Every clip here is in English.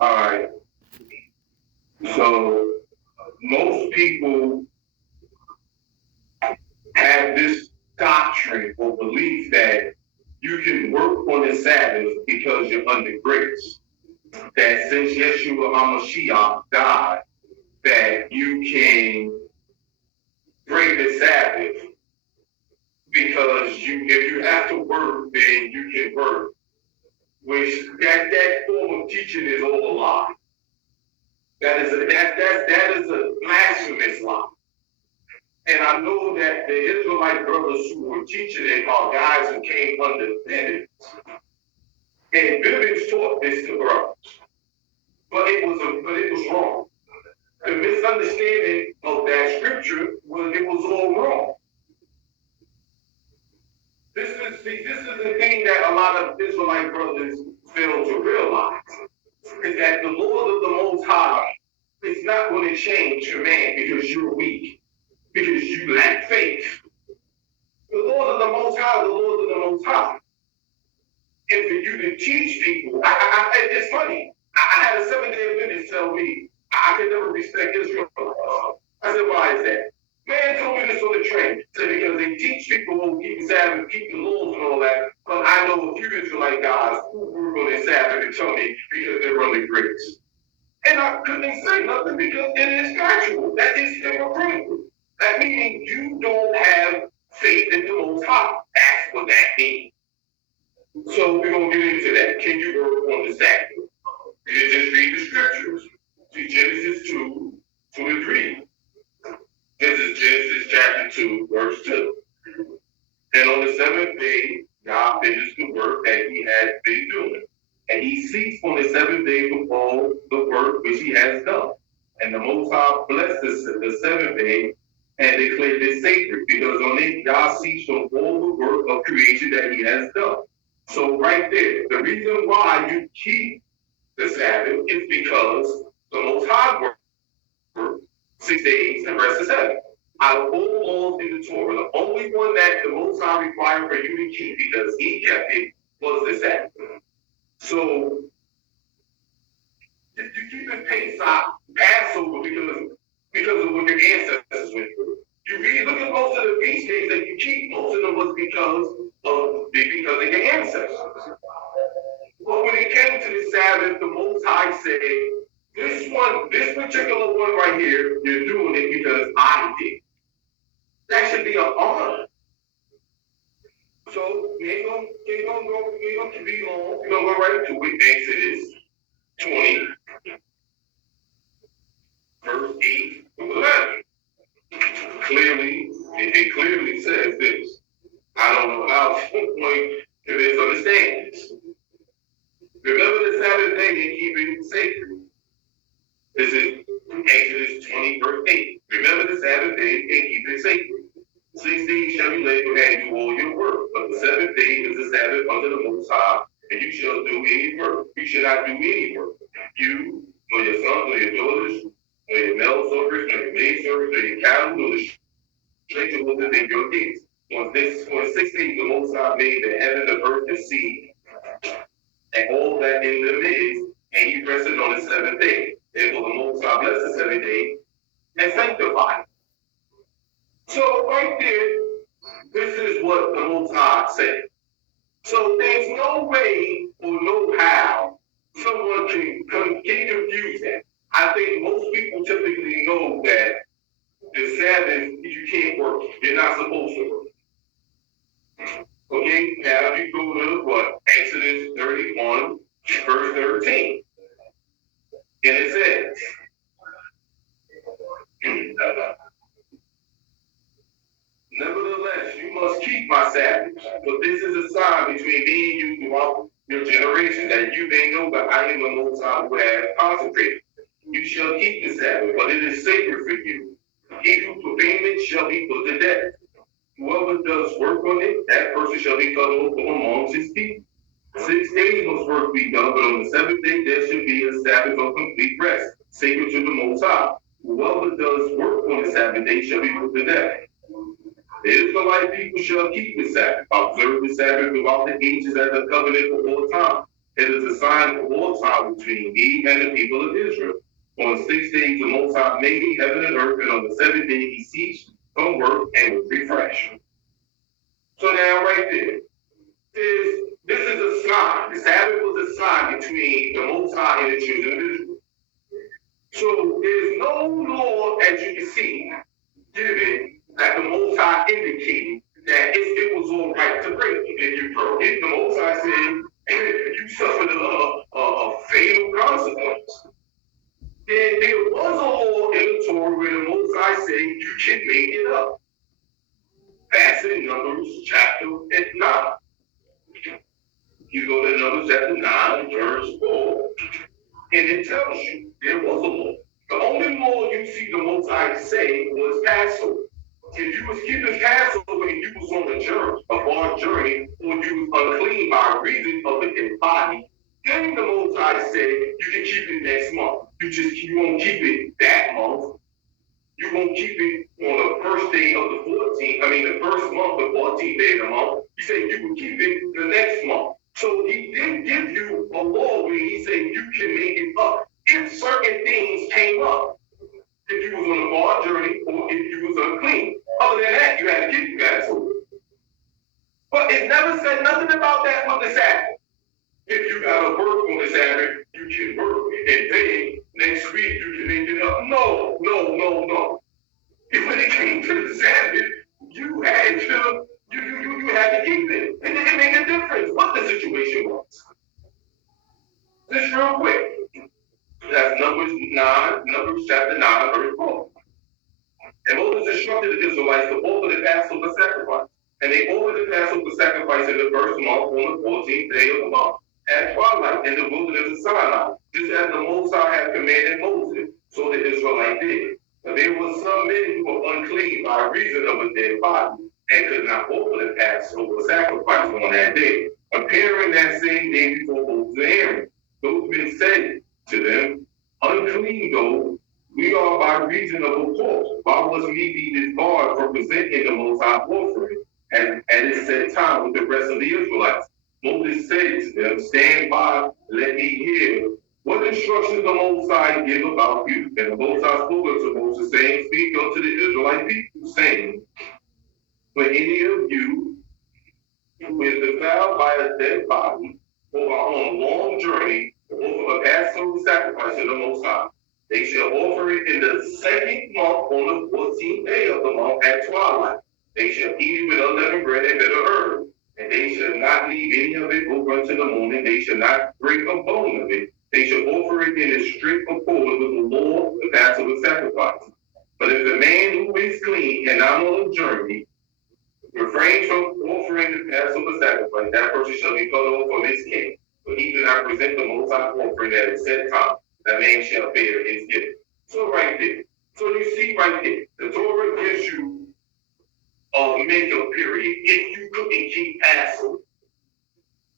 All right. So most people have this doctrine or belief that you can work on the Sabbath because you're under grace. That since Yeshua HaMashiach died, that you can break the Sabbath because if you have to work, then you can work. Which that form of teaching is all a lie. That is a blasphemous lie. And I know that the Israelite brothers who were teaching it are guys who came under Bivens. And Bivens taught this to brothers. But it was wrong. The misunderstanding of that scripture was all wrong. This is the thing that a lot of Israelite brothers fail to realize. Is that the Lord of the Most High is not going to change your man because you're weak, because you lack faith. The Lord of the Most High, the Lord of the Most High. And for you to teach people, it's funny. I had a 7-day Adventist tell me I could never respect Israel. I said, why is that? Man told me this on the train. Said because they teach people who keep the Sabbath, keep the laws and all that. But I know a few Israelite guys who work on their Sabbath and tell me because they're running grace. And I couldn't say nothing because it is factual. That is hypocritical. That meaning you don't have faith in the Most High. That's what that means. So we're going to get into that. Can you work on the Sabbath? You just read the scriptures. See Genesis 2, 2 and 3. This is Genesis chapter 2, verse 2. And on the seventh day, God finished the work that he had been doing. And he ceased on the seventh day from all the work which he has done. And the Most High blessed the seventh day and declared it sacred, because on it God ceased from all the work of creation that he has done. So right there, the reason why you keep the Sabbath is because the Most High worked 6 days and rest is 7. Out of all laws in the Torah, the only one that the Most High required for you to keep, because he kept it, was the Sabbath. So you keep the Pesach, Passover, because of what your ancestors went through. You read, look at most of the feast days that you keep. Most of them was because of your ancestors. But when it came to the Sabbath, the Most High said, this particular one right here, you're doing it because I did. That should be an honor. So we ain't gonna be long. We're gonna go right to it. Exodus 20, verse 8 through 11. Clearly, it clearly says this. I don't know how point it is understand this. Remember the Sabbath day and keep it sacred. This is Exodus 20, verse 8. Remember the Sabbath day and keep it sacred. 6 days shall you labor and do all your work, but the seventh day is the Sabbath unto the Most High, and you shall do any work. You shall not do any work. You, nor your sons, nor your daughters, nor your male servants, nor your maid servants, nor your cattle, nor the stranger who live in your gates. On 6 days the Most High made the heaven, the earth, the sea, and all that in them is, and he rested on the seventh day. Therefore the Most High blessed the seventh day and sanctified it. So right there, this is what the Most High said. So there's no way or no how someone can confuse that. I think most people typically know that the Sabbath, you can't work. You're not supposed to work. Okay, now you go to what? Exodus 31, verse 13. And it says, nevertheless, you must keep my Sabbath, for this is a sign between me and you throughout your generation, that you may know that I am the Most High who has consecrated. You shall keep the Sabbath, but it is sacred for you. He who profanes it shall be put to death. Whoever does work on it, that person shall be cut off from amongst his people. 6 days must work be done, but on the seventh day there should be a Sabbath of complete rest, sacred to the Most High. Whoever does work on the Sabbath day shall be put to death. The Israelite people shall keep the Sabbath, observe the Sabbath throughout the ages as a covenant for all time. It is a sign for all time between me and the people of Israel. On 6 days the Most High made heaven and earth, and on the seventh day he ceased from work and was refreshed. So now right there, this is a sign. The Sabbath was a sign between the Most High and the children of Israel. So there's no law, as you can see, given that the Most High indicated that it was all right to break it. If you broke it, the Most High said you suffered a fatal consequence. And there was a law in the Torah where the Most High said you can make it up. That's in Numbers chapter 9. You go to Numbers chapter 9, verse 4. And it tells you there was a law. The only law you see the Most High say was Passover. If you was keeping Passover and you was on a journey, a far journey, or you was unclean by reason of a dead body, then the Most High said you can keep it next month. You won't keep it that month. You won't keep it on the first day of the 14th. The first month, the 14th day of the month. He said you will keep it the next month. So he didn't give you a law where he said you can make it up if certain things came up. If you was on a far journey or if you was unclean. Other than that, you had to keep the Passover. But it never said nothing about that with the Sabbath. If you got to work on the Sabbath, you can work. And then next week you can make it up. No. If when it came to the Sabbath, you had to keep it. And it didn't make a difference what the situation was. Just real quick. That's Numbers chapter 9, verse 4. And Moses instructed the Israelites to offer the Passover sacrifice. And they offered the Passover sacrifice in the first month on the 14th day of the month, at twilight in the wilderness of Sinai, just as the Most High had commanded Moses, so the Israelites did. But there were some men who were unclean by reason of a dead body, and could not offer the Passover sacrifice on that day, appearing that same day before Moses and Aaron. Those men said to them, unclean though we are by reason of a corpse, why was we be disbarred from presenting the Most High offering at its set time with the rest of the Israelites? Moses said to them, stand by, let me hear what instructions the Most High give about you. And the Most High spoke unto Moses, saying, speak unto the Israelite people, saying, when any of you who is defiled by a dead body or are on a long journey offer a Passover sacrifice to the Most High, they shall offer it in the second month on the 14th day of the month at twilight. They shall eat it with unleavened bread and bitter herbs. And they shall not leave any of it over until the morning. They shall not break a bone of it. They shall offer it in a strict accord with the law, the Passover sacrifice. But if the man who is clean and not on a journey refrains from offering the Passover sacrifice, that person shall be cut off from his kin. But he do not present the Most High offering at a set time, that man shall bear his gift. So right there. So you see right there, the Torah gives you a makeup period if you couldn't keep Passover,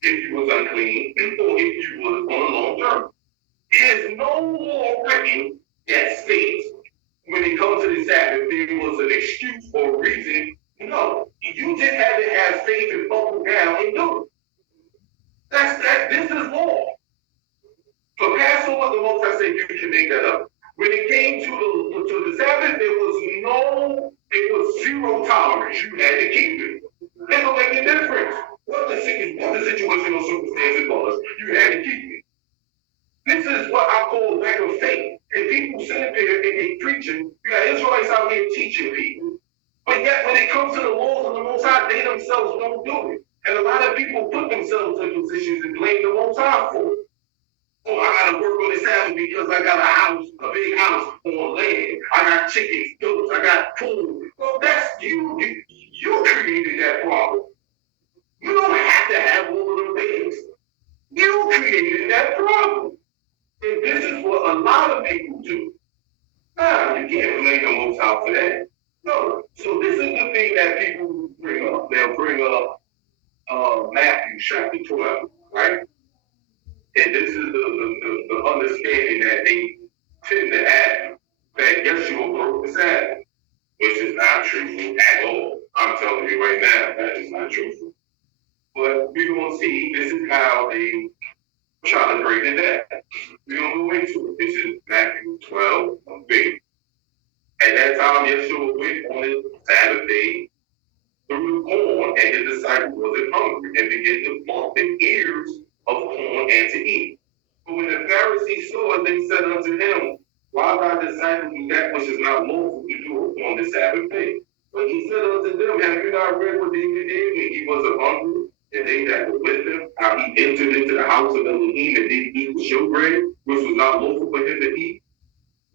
if you was unclean, or if you was on a long term. There's no law written that states when it comes to the Sabbath there was an excuse or reason. No, you just had to have faith and buckle down and do it. This is law. For Passover, the Most I said you can make that up. When it came to the Sabbath, it was zero tolerance. You had to keep it. It don't make a difference. What the situation or circumstances was, you had to keep it. This is what I call lack of faith. And people sit up there and they preaching. You got Israelites out here teaching people. But yet when it comes to the laws of the Most High, they themselves don't do it. And a lot of people put themselves in positions and blame the Most High for it. Oh, I gotta work on the Sabbath because I got a house, a big house on land. I got chickens, goats, I got pool. Well, that's you. You created that problem. You don't have to have all of them things. You created that problem. And this is what a lot of people do. You can't blame the Most High for that. No. So this is the thing that people bring up. They'll bring up Matthew chapter 12, right? And this is the understanding that they tend to have, that Yeshua broke the Sabbath, which is not true at all. I'm telling you right now, that is not true. But we're going to see, this is how they try to break it down. We're going to go into it. This is Matthew 12, 3. At that time, Yeshua went on his Sabbath day through the corn, and his disciples wasn't hungry, and began to pluck the ears of corn and to eat. But when the Pharisees saw it, they said unto him, why thy disciples do that which is not lawful to do on the Sabbath day? But he said unto them, have you not read what David did when he was hungry, and they that were with him, how he entered into the house of Elohim and did eat the showbread, which was not lawful for him to eat,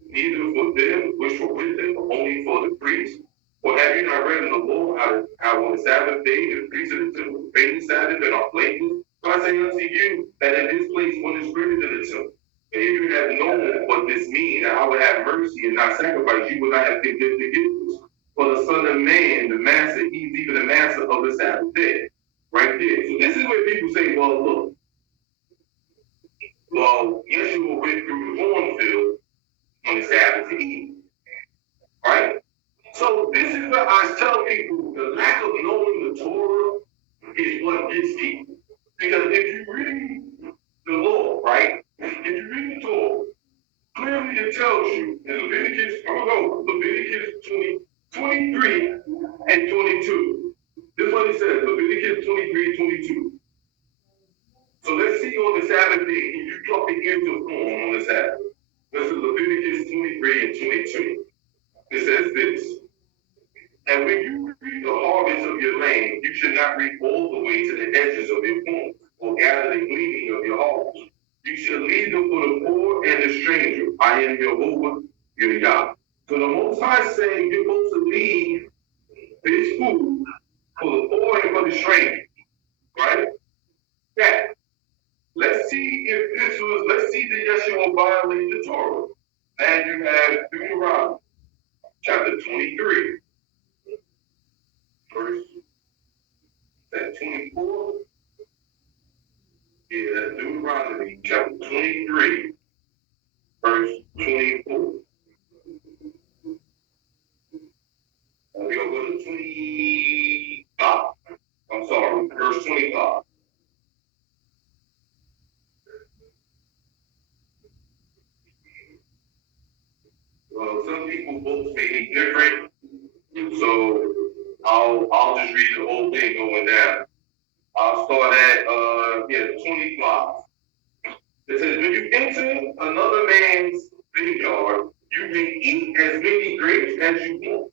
neither for them which were with him, but only for the priests? Or have you not read in the law how on the Sabbath day the priests of the temple pay the Sabbath and are blameless? So I say unto you that in this place one is greater than the temple. And if you have known what this means, that I would have mercy and not sacrifice, you would not have condemned the guiltless. For the Son of Man, the Master, he's even the Master of the Sabbath day. Right there. So this is where people say, well, look. Well, Yeshua went through the cornfield on the Sabbath to eat. Right? So this is where I tell people the lack of knowing the Torah is what gets people. Because if you read the law, right? If you read the Torah, clearly it tells you in Leviticus 23 and 22. This is what it says, Leviticus 23 and 22. So let's see on the Sabbath day, if you drop the ears of corn on the Sabbath. This is Leviticus 23 and 22. It says this. And when you reap the harvest of your land, you should not reap all the way to the edges of your corn, or gather the gleaning of your harvest. You should leave them for the poor and the stranger. I am Jehovah, your Yah. So the Most High is saying you're supposed to leave this food for the poor and for the stranger. Right? Now, let's see the Yeshua violate the Torah. And you have Deuteronomy chapter 23. Verse 24. Yeah, that's Deuteronomy chapter 23, verse 24. We're going to go to 25. I'm sorry, verse 25. Well, some people books may be different, so I'll just read the whole thing going down. I'll start at 25. It says, when you enter another man's vineyard, you may eat as many grapes as you want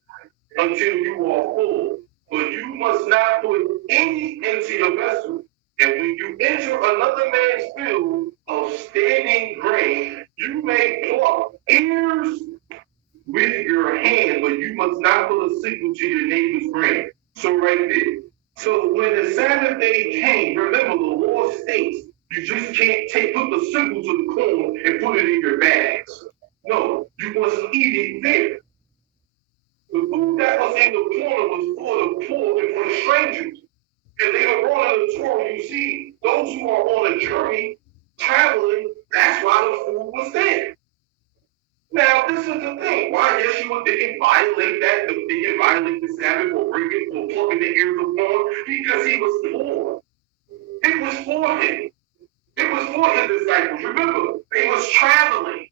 until you are full. but you must not put any into your vessel. And when you enter another man's field of standing grain, you may pluck ears with your hand, but you must not put a sickle to your neighbor's grain. So right there. So when the Sabbath day came, remember the law states you just can't put the sickle to the corn and put it in your bags. No, you must eat it there. The food that was in the corner was for the poor and for the strangers. And later on in the Torah, you see those who are on a journey, traveling, that's why the food was there. Now, this is the thing. Why Yeshua didn't violate that, didn't violate the Sabbath or break it or plucking the ears of corn? Because he was poor. It was for him. It was for his disciples. Remember, they was traveling.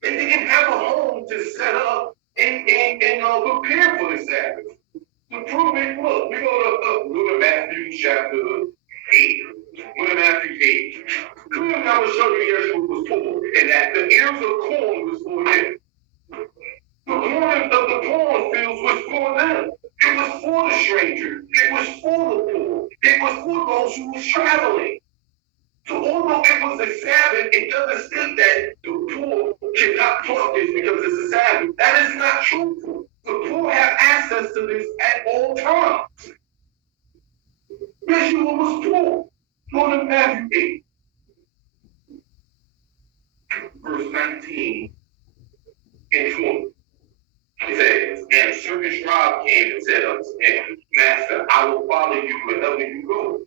They didn't have a home to set up and prepare for the Sabbath. To prove it, look, we go to Matthew chapter 8. Go to Matthew 8. Clearly, I will show you Yeshua was poor, and that the ears of corn was for him. The corn of the cornfields was for them. It was for the stranger. It was for the poor. It was for those who was traveling. So although it was a Sabbath, it doesn't state that the poor cannot pluck this because it's a Sabbath. That is not truthful. The poor have access to this at all times. Yeshua was poor. Go to Matthew 8, verse 19 and 20. It says, and a certain scribe came and said unto him, Master, I will follow you wherever you go.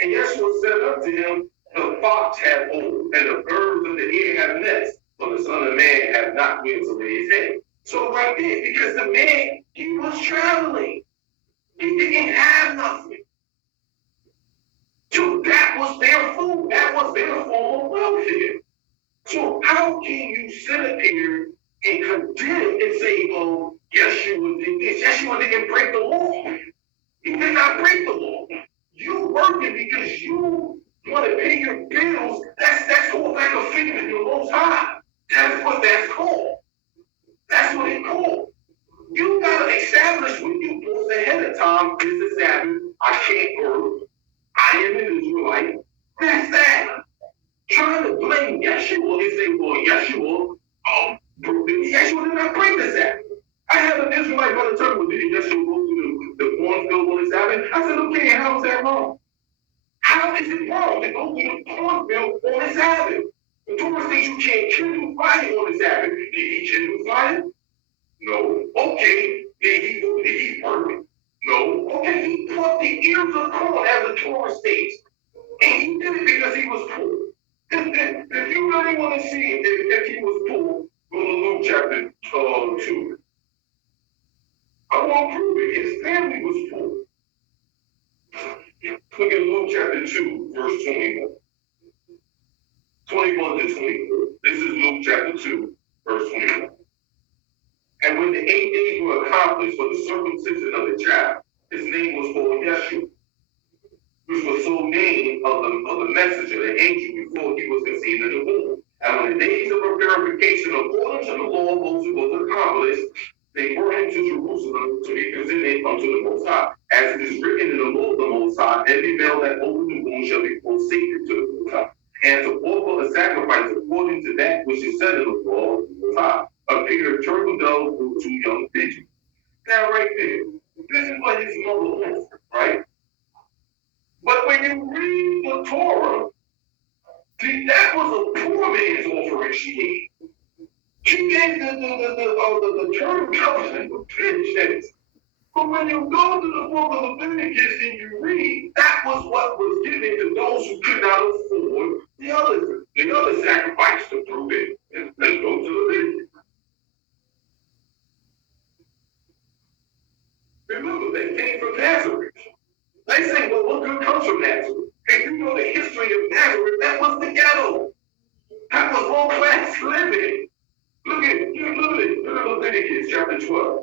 And Yeshua said unto him, the fox hath holes, and the birds of the air have nests, but the Son of Man hath not where to lay his head. So right there, because the man, he was traveling. He didn't have nothing. So that was their food. That was their form of welfare. So how can you sit up here and condemn and say, oh, Yeshua did this? Yeshua didn't break the law. He did not break the law. You working because you want to pay your bills. That's called like a finger in the Most High. That's what that's called. That's what it's called. You gotta establish when you do it ahead of time. This is Sabbath. I can't work. I am an Israelite. That's that. Trying to blame Yeshua and say, well, Yeshua did not break the Sabbath. I had an Israelite brother tell me, did Yeshua go to the cornfield on the Sabbath? I said, okay, how is that wrong? How is it wrong to go to the cornfield on the Sabbath? The Torah says you can't kindle fire on the Sabbath. Did he kindle fire? No. Okay. Did he work? No. Okay, he plucked the ears of corn as the Torah states. And he did it because he was poor. If you really want to see if he was poor, go to Luke chapter 2. I want to prove it. His family was poor. Look at Luke chapter 2, verse 21. 21 to 24. This is Luke chapter 2, verse 21. And when the 8 days were accomplished for the circumcision of the child, his name was called Yeshua, which was so named of the messenger, the angel, before he was conceived in the womb. And when the days of her purification according to the law of Moses was accomplished, they brought him to Jerusalem to be presented unto the Most High. As it is written in the law of the Most High, every male that opened the womb shall be called sacred to the Most High. And to offer a sacrifice according to that which is said in the law of the Most High, a pair of turtle doves or 2 young pigeons. Now right there, this is what his mother offered, right? But when you read the Torah, see, that was a poor man's offering she gave. She gave the turtle doves and the pigeons. But when you go to the book of Leviticus and you read, that was what was given to those who could not afford the other sacrifice to prove it. Let's go to Leviticus. Remember, they came from Nazareth. They say, well, what good comes from Nazareth? If you know the history of Nazareth, that was the ghetto. That was low-class living. Look at Leviticus chapter 12.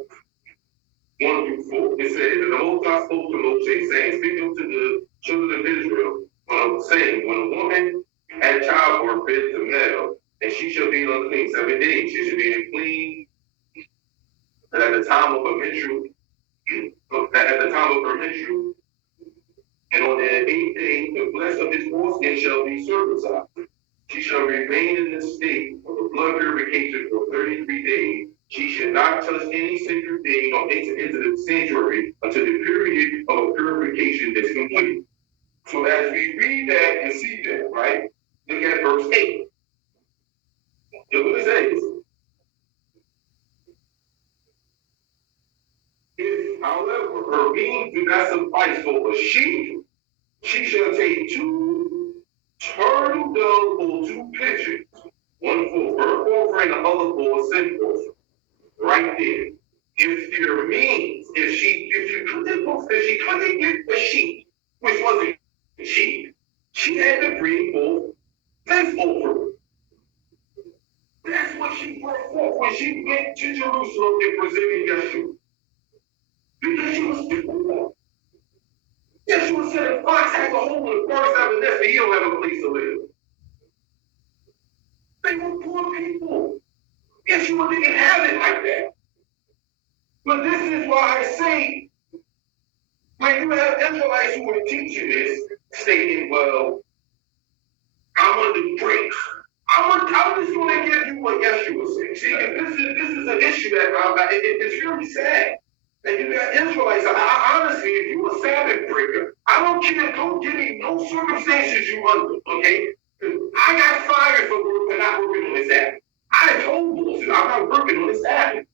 1 through 4. It says, and the Most High spoke to Moshe, saying, speak unto the children of Israel, saying, when a woman had childbirth to male, and she shall be unclean 7 days, she shall be unclean. And at the time of the truth. And on that 8th day, the flesh of his foreskin shall be circumcised. She shall remain in the state of the blood purification for 33 days. She shall not touch any sacred thing or enter into the sanctuary until the period of purification is complete. So as we read that and see that, right? Look at verse 8. Look what it says. If, however, her means do not suffice for a sheep, she shall take 2 turtle doves or 2 pigeons, one for burnt offering, the other for a sin offering. Right there. If your means, if she couldn't get a sheep, which wasn't cheap, she had to bring forth thanks offering. That's what she brought forth when she went to Jerusalem and presented Yeshua. Because she was poor. Yeshua said a fox has a hole in the birds have a nest, but he don't have a place to live. They were poor people. Yeshua didn't have it like that. But this is why I say, when you have Israelites who are teaching this, stating, well, I'm on the brink. I'm just going to give you what Yeshua said. See, this is an issue that it's really sad. And you got Israelites. Honestly, if you a Sabbath breaker, I don't care. Don't give me no circumstances you under, okay? I got fired for not working on the Sabbath. I told Moses I'm not working on the Sabbath.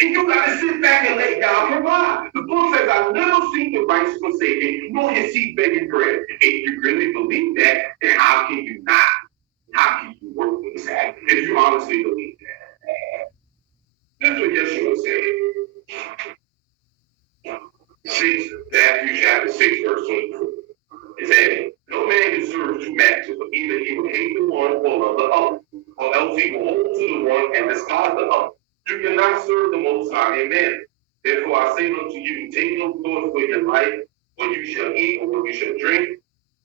And you got to sit back and let God provide. The book says, I've never seen the righteous forsaken, nor his seed begging bread. If you really believe that, then how can you not? How can you work with Sabbath if you honestly believe that? That's what Yeshua said. Matthew chapter 6, verse 24. It said, no man can serve 2 masters, but either he will hate the one or love the other, or else he will hold to the one and despise the other. You cannot serve the Most High, amen. Therefore I say unto you, take no thought for your life, what you shall eat or what you shall drink,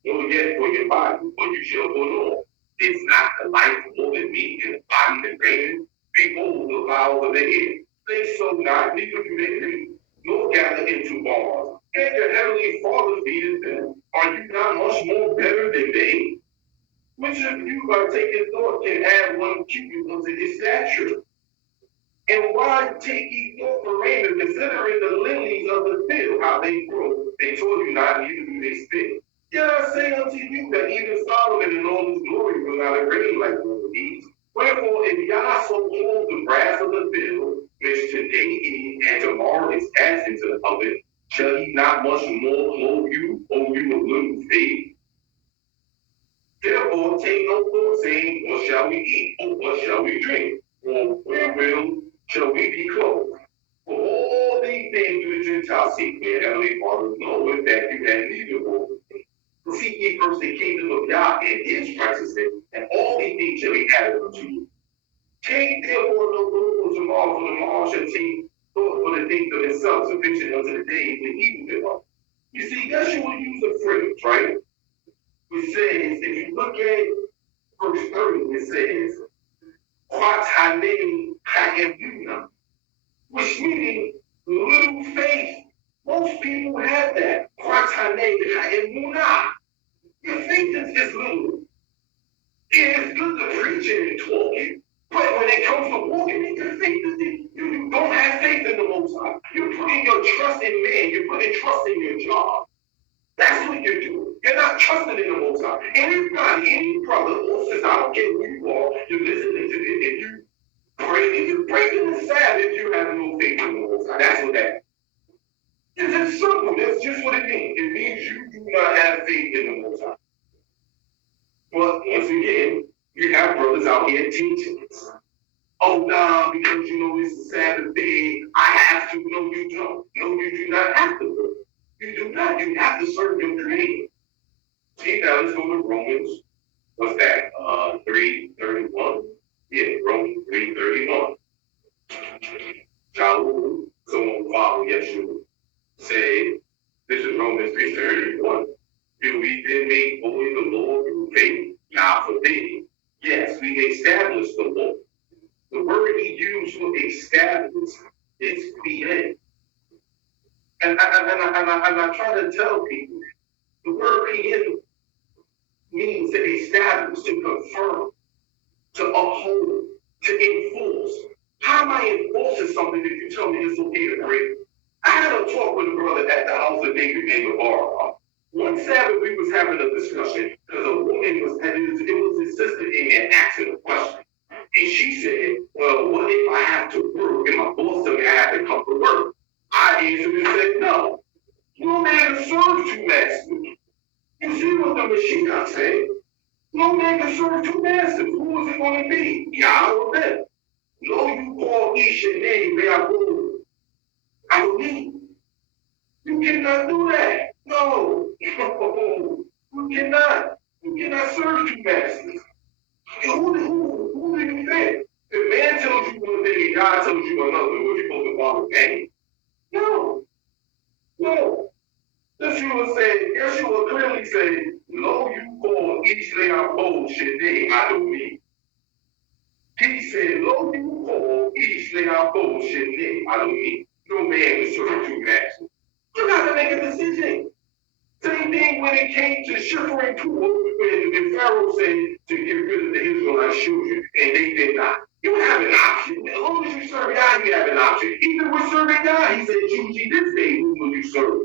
nor yet for your body, what you shall put on. Is not the life more than meat, and the body than raiment? Behold the fowls of the air. They sow not, neither do they reap, nor gather into barns, and your heavenly Father feedeth them. Are you not much more better than they? Which of you, by taking thought, can add 1 cubit unto his stature? And why take ye thought for raiment, considering the lilies of the field, how they grow? They told you not, neither do they spin. Yet I say unto you that even Solomon in all his glory was not arrayed like one of these. Wherefore, if Yah so clothe the grass of the field, which today is and tomorrow is cast into the oven, shall he not much more clothe you, O you of little faith? Therefore, take no thought, saying, what shall we eat, or what shall we drink, or wherewith shall we be clothed? For all these things do the Gentiles seek, their heavenly Father knoweth that you have need of all things. Seek ye first the kingdom of Yah and his righteousness, and all these things shall be added unto you. Take therefore no thought for tomorrow, for tomorrow shall take thought for the things of itself, sufficient unto the day when evil thereof. You see, Yeshua used a phrase, right? Which says, if you look at verse 30, it says, Quatane Kayemuna, which meaning little faith. Most people have that. Quatane Kayemuna. Your faith is little. It is good to preaching and talking, but when it comes to walking, your faith is you don't have faith in the Most High. You're putting your trust in man. You're putting trust in your job. That's what you're doing. You're not trusting in the Most High. Anybody, any brother or sister, I don't care who you are, you're listening to it. If you pray, if you're breaking the Sabbath, you have no faith in the Most High. That's what that is. It's just simple. That's just what it means. It means you do not have faith in the Most High. But once again, you have brothers out here teaching this. Oh, nah, because you know it's the Sabbath day, I have to. No, you don't. No, you do not have to. You do not. You have to serve your Creator. See, now let's go to Romans. What's that? 3:31. Yeah, Romans 3:31. Shaul, someone follow Yeshua, said, this is Romans 3:31. Do we then make holy the Lord through faith? God forbid. Yes, we establish the law. The word he used for establish is create. And I try to tell people, the word PM means to establish, to confirm, to uphold, to enforce. How am I enforcing something if you tell me it's okay to break? I had a talk with a brother at the house of David named Bar. One Sabbath we was having a discussion because a woman was insistent in asking a question. And she said, well, what if I have to work and my boss told me I have to come to work? I answered and said, no. No man can serve two masters. You see what the Mashiach said? No man can serve two masters. Who is it going to be? Yah or them? No, you call each and name Rehoboam. I don't need. You cannot do that. No. You cannot. You cannot serve two masters. Who do you think? If man tells you one thing and God tells you another, what you supposed to follow? Okay? No. No. Yeshua clearly said, lo you call each Leopold Shede Adoni. He said, lo you call each Leopold Shede Adoni. No man is serve two masters. You got to make a decision. Same thing when it came to shivering people, when Pharaoh said to get rid of the Israelites' children, and they did not. You have an option. As long as you serve God, you have an option. Even with serving God, he said, choose ye this day who will you serve.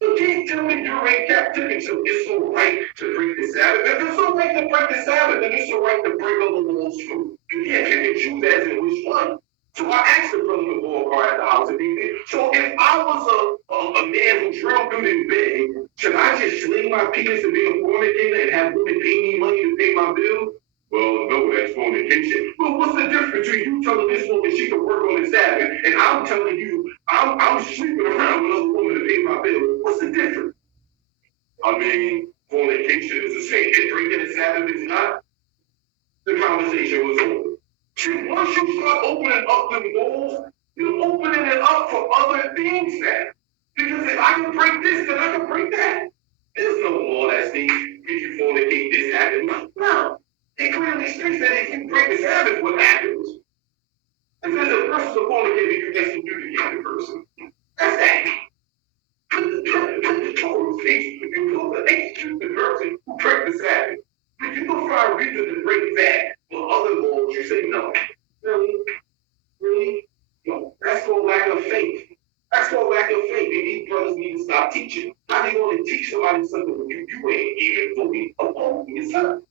You can't tell me you're in captivity, so it's so right to break the Sabbath. If it's so right to break the Sabbath, then it's so right to break other laws too. You can't pick and choose as in which one. So I asked the brother before at the house of David. So if I was a man who's real good in bed, should I just sling my penis and be a fornicator and have women pay me money to pay my bills? Well, no, that's fornication. Well, what's the difference between you telling this woman she can work on the Sabbath and I'm telling you I'm sleeping around with another woman to pay my bills? What's the difference? I mean, fornication is the same. And drinking the Sabbath is not. The conversation was over. See, once you start opening up them doors, you're opening it up for other things now. Because if I can break this, then I can break that. There's no law that states if you fornicate, this happens. No. It clearly states that if you break the Sabbath, what happens? If there's a person to fornicate, you can execute the person. That's that. Put the total face. If you go to execute the person who break the Sabbath, if you go find a reason to break that for other laws, you say no. Really? Really? No. That's called lack of faith. That's called lack of faith. And these brothers need to stop teaching. How they going to teach somebody something when you ain't even fully alone yourself?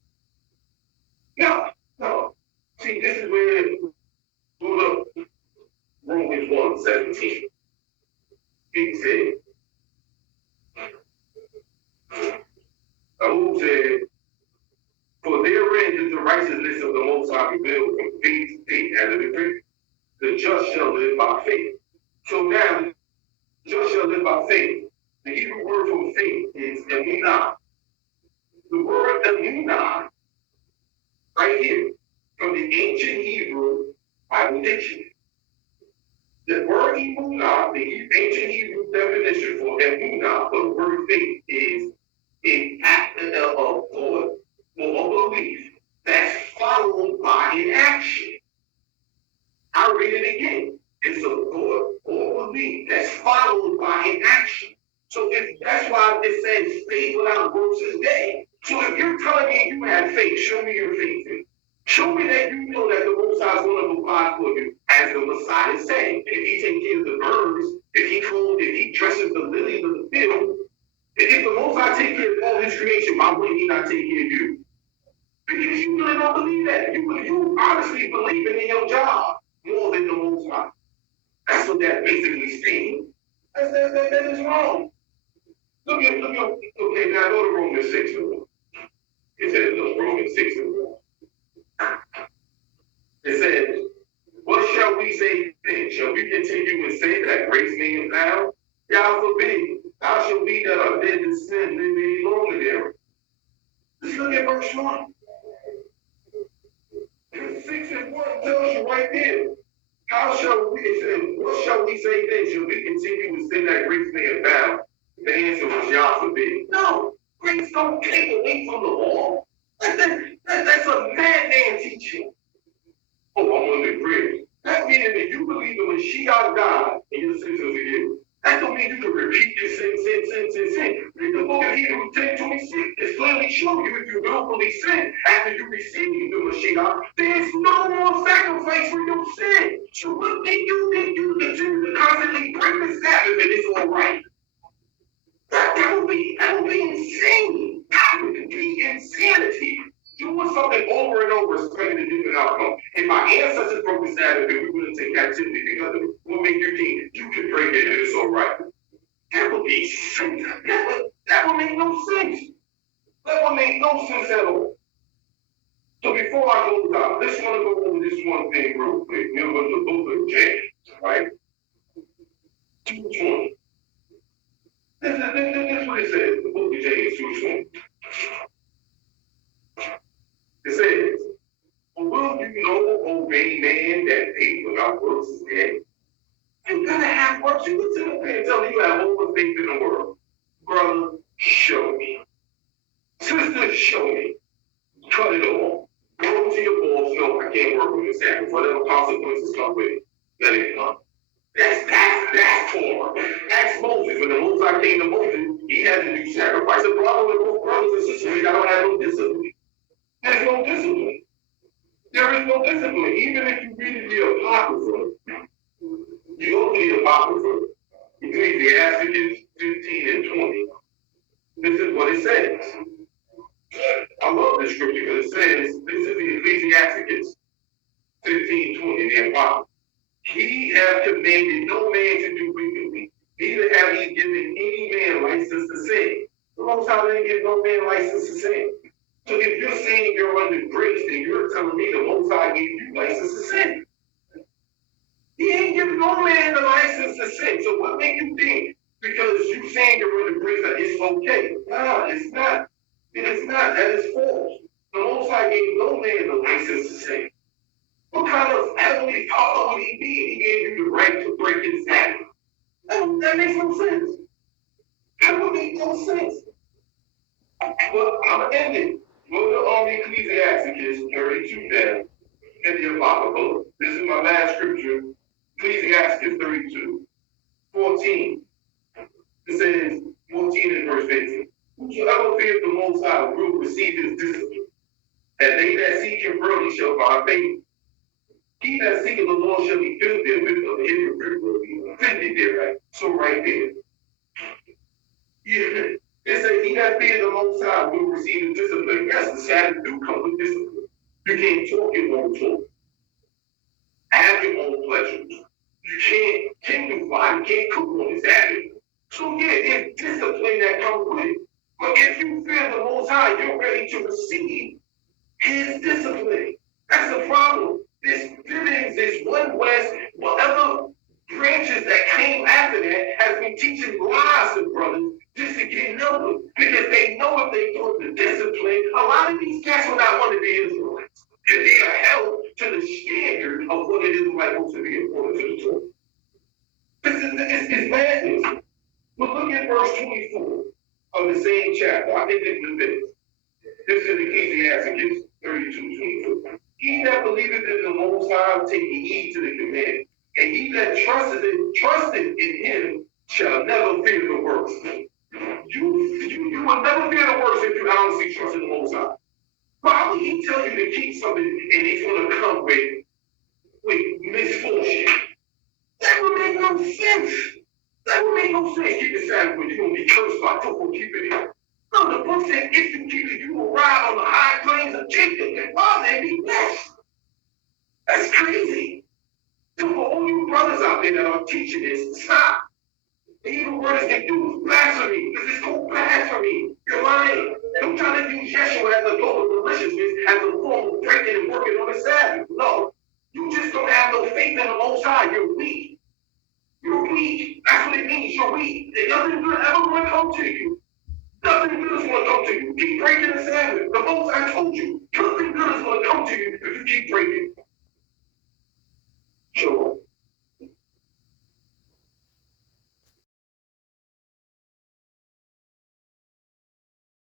No. See, this is where look, Romans 1:17. He said, who said, for therein is the righteousness of the Most High revealed from faith to faith, as it is written, the just shall live by faith. So now, the just shall live by faith. The Hebrew word for faith is emunah. The word emunah, right here, from the ancient Hebrew Bible dictionary. The word emunah, the ancient Hebrew definition for emunah, for the word faith, is an act of thought or a belief that's followed by an action. I'll read it again. It's a thought or belief that's followed by an action. So that's why it says faith without works is dead. So if you're telling me you have faith, show me your faith. Show me that you know that the Most High is going to provide for you, as the Messiah is saying. If he takes care of the birds, if he dresses the lilies of the field, if the Most High takes care of all his creation, why would he not take care of you? Because you really don't believe that. You honestly believe in your job more than the Most High. That's what that basically saying. That is wrong. Look at, okay, now go to Romans 6 and 1. It says, look, Romans 6 and 1. It says, what shall we say then? Shall we continue in sin that grace may abound? God forbid. How shall we that are dead in sin live any longer there? Just look at verse 1. 6 and 1 tells you right there. How shall we, it says, what shall we say then? Shall we continue in sin that grace may abound? The answer was God forbid. No, grace don't take away from the law. That's a madman teaching. Oh, I'm on the bridge. That means that you believe in Mashiach God and your sins are forgiven. That don't mean you show you if you willfully sin after you receive the Mashiach, there's no more sacrifice for your sin. So what make you think you continue to constantly break the Sabbath and it's all right? That would be insane. That would be insanity. Doing something over and over is expecting a different outcome. If my ancestors broke the Sabbath and we wouldn't take captivity because of it, what make you think you can break it and it's all right? That would be sense. That would make no sense. That would make no sense at all. So before I go down, let's want to go over this one thing real quick. We're going to the book of James, right? 2:20. This is what it says, the book of James 2:20. It says, will you know, O vain man, that faith without works is dead? You gotta have works. You listen to me and tell me you have all the faith in the world. Brother, show me. Sister, show me. Cut it off. Go to your balls. No, I can't work with this sacrifice. Whatever consequences come with it, let it come. That's Torah. Ask Moses. When the Moses came to Moses, he had to do sacrifice. The problem with both brothers and sisters is I don't have no discipline. There's no discipline. There is no discipline. Even if you read the Apocrypha, you go to the Apocrypha, Ecclesiastes 15 and 20. This is what it says. I love this scripture because it says, this is the Ecclesiastes 15:20, the Apocrypha. He hath commanded no man to do wickedly, neither have he given any man license to sin. The Most High didn't give no man license to sin. So if you're saying you're under grace, then you're telling me the Most High gave you license to sin. He ain't giving no man the license to sin. So what makes you think because you saying you're under grace that it's okay? No, it's not. It is not. That is false. The Most High gave no man the license to sin. What kind of heavenly father would he be? He gave you the right to break his Sabbath. That makes no sense. That would make no sense. But I'm going to end it. Go to Ecclesiastes 32 there in the Apocrypha. This is my last scripture. Ecclesiastes 32:14. It says, 14 in verse 18. Whosoever fears the Most High will receive his discipline. And they that seek him early shall find favor. He that seeketh the Lord shall be filled therewith, of the hypocrite will be offended there, right? So right there. Yeah. It says, he that fears the Most High will receive his discipline. Yes, the Sabbath do come with discipline. You can't talk your own talk. Have your own pleasures. You can't kindle fire. You can't cook on the Sabbath. So yeah, there's discipline that comes with it. But if you fear the Most High, you're ready to receive his discipline. That's the problem. This dividends, this one west, whatever branches that came after that has been teaching lies to brothers just to get numbers. Because they know if they go to discipline, a lot of these cats will not want to be Israelites. And they are held to the standard of what it is like to be according to the Torah. This is madness. But look at verse 24 of the same chapter. I think it's Leviticus. This is Ecclesiastes 32:24. He that believeth in the Most High take heed to the command, and he that trusted in him shall never fear the worst. You will never fear the worst if you honestly trust in the Most High. Why would he tell you to keep something and he's going to come with misfortune? That would make no sense. That would make no sense. Keep the Sabbath when you're going to be cursed by for keeping it. No, the book said if you keep it, you will ride on the high plains of Jacob and father and be blessed. That's crazy. So for all you brothers out there that are teaching this, stop. The evil word is they do blasphemy. This is called blasphemy. You're lying. Don't try to use Yeshua as a goal of maliciousness as a form of breaking and working on the Sabbath. No. You just don't have no faith in the Most High. You're weak. You're weak. That's what it means. You're weak. And nothing good ever going to come to you. Nothing good is going to come to you. Keep breaking the Sabbath. The Most I told you. Nothing good is going to come to you if you keep breaking. Sure.